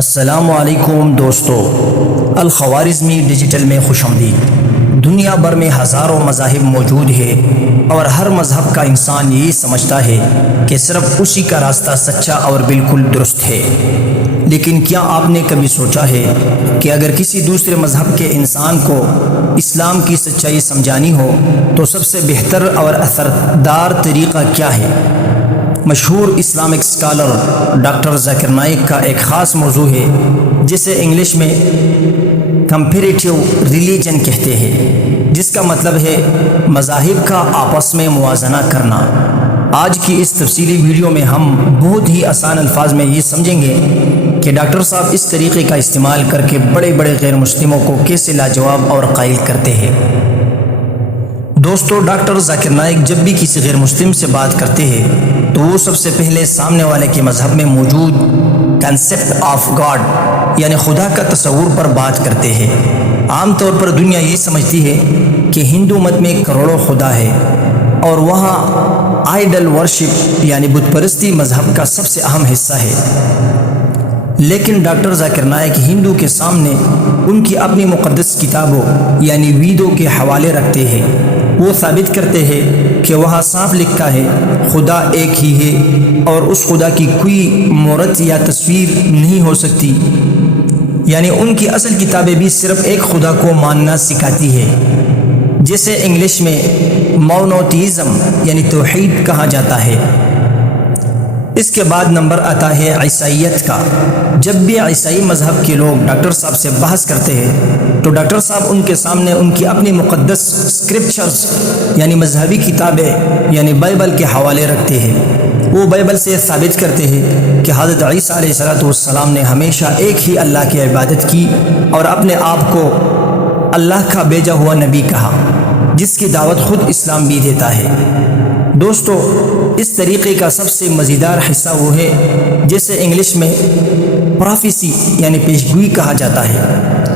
السلام علیکم دوستو، الخوارزمی ڈیجیٹل میں خوش آمدید۔ دنیا بھر میں ہزاروں مذاہب موجود ہے اور ہر مذہب کا انسان یہ سمجھتا ہے کہ صرف اسی کا راستہ سچا اور بالکل درست ہے۔ لیکن کیا آپ نے کبھی سوچا ہے کہ اگر کسی دوسرے مذہب کے انسان کو اسلام کی سچائی سمجھانی ہو تو سب سے بہتر اور اثردار طریقہ کیا ہے؟ مشہور Islamic scholar doctor Zakir Naik کا ایک خاص موضوع ہے جسے انگلش میں کمپیریٹیو ریلیجن کہتے ہیں، جس کا مطلب ہے مذاہب کا آپس میں موازنہ کرنا۔ آج کی اس تفصیلی ویڈیو میں ہم بہت ہی آسان الفاظ میں یہ سمجھیں گے کہ ڈاکٹر صاحب اس طریقے کا استعمال کر کے بڑے بڑے غیر مسلموں کو کیسے لاجواب اور قائل کرتے ہیں۔ دوستو، ڈاکٹر ذاکر نائک جب بھی کسی غیر مسلم سے بات کرتے ہیں تو وہ سب سے پہلے سامنے والے کے مذہب میں موجود کنسیپٹ آف گاڈ یعنی خدا کا تصور پر بات کرتے ہیں۔ عام طور پر دنیا یہ سمجھتی ہے کہ ہندو مت میں کروڑوں خدا ہے اور وہاں آئیڈل ورشپ یعنی بت پرستی مذہب کا سب سے اہم حصہ ہے۔ لیکن ڈاکٹر ذاکر نائک ہندو کے سامنے ان کی اپنی مقدس کتابوں یعنی ویدوں کے حوالے رکھتے ہیں۔ وہ ثابت کرتے ہیں کہ وہاں صاف لکھا ہے خدا ایک ہی ہے اور اس خدا کی کوئی مورت یا تصویر نہیں ہو سکتی، یعنی ان کی اصل کتابیں بھی صرف ایک خدا کو ماننا سکھاتی ہے، جسے انگلش میں مونوتھیزم یعنی توحید کہا جاتا ہے۔ اس کے بعد نمبر آتا ہے عیسائیت کا۔ جب بھی عیسائی مذہب کے لوگ ڈاکٹر صاحب سے بحث کرتے ہیں تو ڈاکٹر صاحب ان کے سامنے ان کی اپنی مقدس اسکرپچرز یعنی مذہبی کتابیں یعنی بائبل کے حوالے رکھتے ہیں۔ وہ بائبل سے ثابت کرتے ہیں کہ حضرت عیسیٰ علیہ السلام نے ہمیشہ ایک ہی اللہ کی عبادت کی اور اپنے آپ کو اللہ کا بھیجا ہوا نبی کہا، جس کی دعوت خود اسلام بھی دیتا ہے۔ دوستو، اس طریقے کا سب سے مزیدار حصہ وہ ہے جسے انگلش میں پروفیسی یعنی پیشگوئی کہا جاتا ہے۔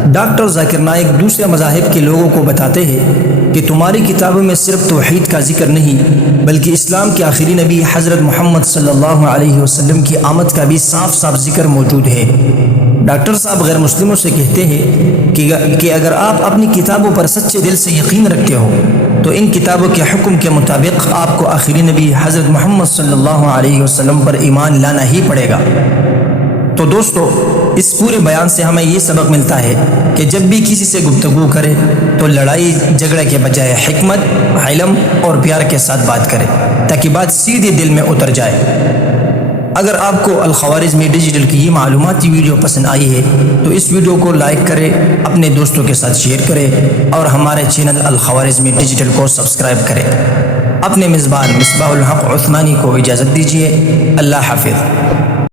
ڈاکٹر ذاکر نائک دوسرے مذاہب کے لوگوں کو بتاتے ہیں کہ تمہاری کتابوں میں صرف توحید کا ذکر نہیں بلکہ اسلام کے آخری نبی حضرت محمد صلی اللہ علیہ وسلم کی آمد کا بھی صاف صاف ذکر موجود ہے۔ ڈاکٹر صاحب غیر مسلموں سے کہتے ہیں کہ اگر آپ اپنی کتابوں پر سچے دل سے یقین رکھتے ہو تو ان کتابوں کے حکم کے مطابق آپ کو آخری نبی حضرت محمد صلی اللہ علیہ وسلم پر ایمان لانا ہی پڑے گا۔ تو دوستو، اس پورے بیان سے ہمیں یہ سبق ملتا ہے کہ جب بھی کسی سے گفتگو کرے تو لڑائی جھگڑے کے بجائے حکمت، علم اور پیار کے ساتھ بات کرے تاکہ بات سیدھے دل میں اتر جائے۔ اگر آپ کو الخوارزمی ڈیجیٹل کی یہ معلوماتی ویڈیو پسند آئی ہے تو اس ویڈیو کو لائک کریں، اپنے دوستوں کے ساتھ شیئر کریں اور ہمارے چینل الخوارزمی ڈیجیٹل کو سبسکرائب کریں۔ اپنے میزبان مصباح الحق عثمانی کو اجازت دیجیے۔ اللہ حافظ۔